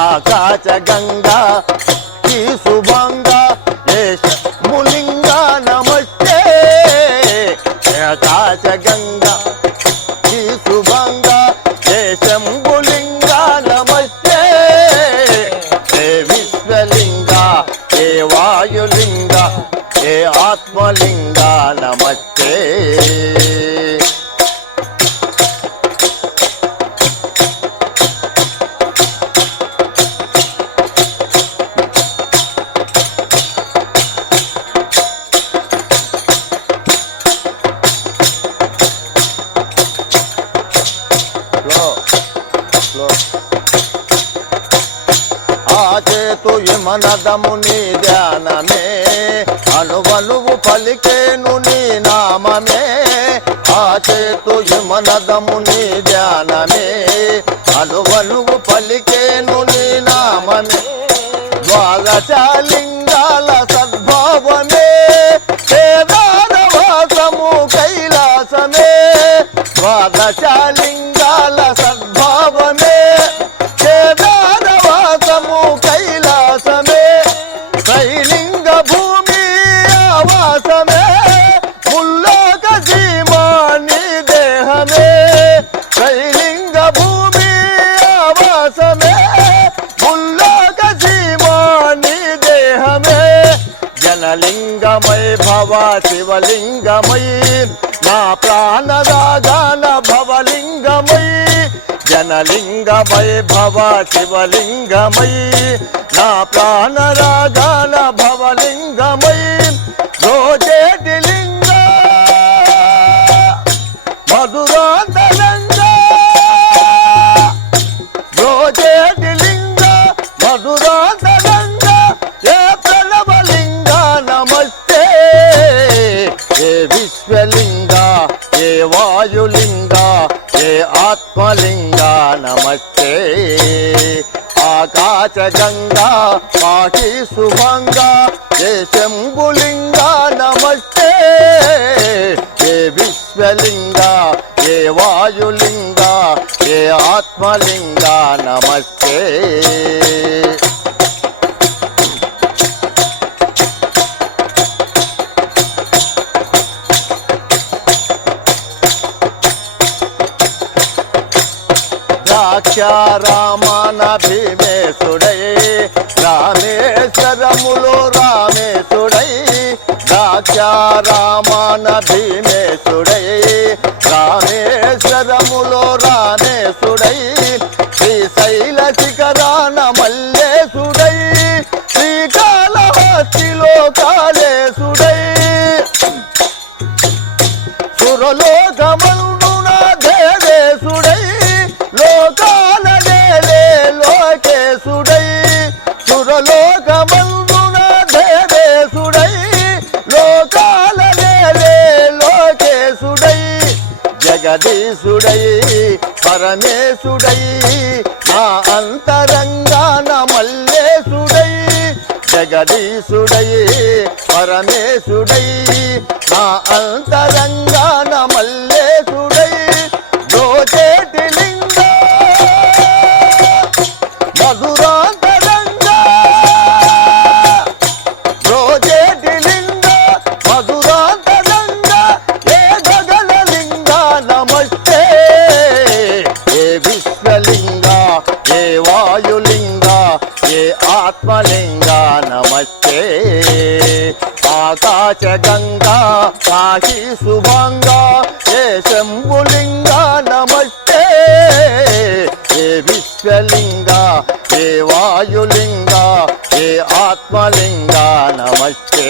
ఆకాశ గంగా ఈ శుభంగా ఏ శంభులింగ నమస్తే ఆకాశ గంగా ఈ శుభంగా ఏ శంభులింగ నమస్తే ఏ విశ్వలింగ ఏ వాయులింగ ఏ ఆత్మలింగ నమస్తే మనదముని ధ్యానమే అనువనువు పలికేను నీ నామమే ఆచేతు మనదముని ధ్యానమే అనువనువు పలికేను నీ నామమే ద్వాదశలింగాల సద్భావమే కేదారవాసము కైలాసమే ద్వాదశలింగాల సద్భావమే కేదారవాసము కైలాసమే త్రైలింగ భూమి ఆవాసమే ముల్లోక సీమాని దేహమే త్రైలింగ భూమి ఆవాసమే ముల్లోక సీమాని దేహమే జనలింగమై భవ శివలింగమై నా ప్రాణరాగాన భవలింగమై జనలింగమై భవ శివలింగమై నా ప్రాణరాగాల భవలింగమై రోజేటి లింగ మధురాంతరంగ రోజేటి లింగ మధురాంతరంగ ఏ ప్రణవలింగ నమస్తే ఏ విశ్వలింగ ఏ వాయులింగ ఏ ఆత్మలింగ నమస్తే ఆకాశ గంగా పాకి శుభంగా ఏ శంభులింగ నమస్తే ఏ విశ్వలింగ ఏ వాయులింగ ఏ ఆత్మలింగ నమస్తే రామన భీమేశుడై రామేశ్వరములో రామేశుడై రామన భీమేశుడై రామేశ్వరములో రామేశుడై శ్రీశైల శిఖరాన మల్లేశుడై శ్రీకాళహస్తిలో కాళేశుడై సురలోకమందున దేవేశుడై లోకాల నేలే లోకేశుడై సురలోకమందున దేవేశుడై లోకాల నేలే లోకేశుడై జగదీశుడై పరమేశుడై నా అంతరంగాన మల్లేశుడై జగదీశుడై పరమేశుడై నా అంతరంగాన మల్లేశుడై రోజేటి లింగ మధురాంతరంగ రోజేటి లింగ మధురాంతరంగ ఏ గగనలింగ నమస్తే ఏ విశ్వలింగ ఏ వాయులింగ ఏ ఆత్మలింగ నమస్తే ఆకాశ గంగా కాశీ శుభంగా ఏ శంభులింగ నమస్తే ఏ విశ్వలింగ ఏ వాయులింగ ఏ ఆత్మలింగ నమస్తే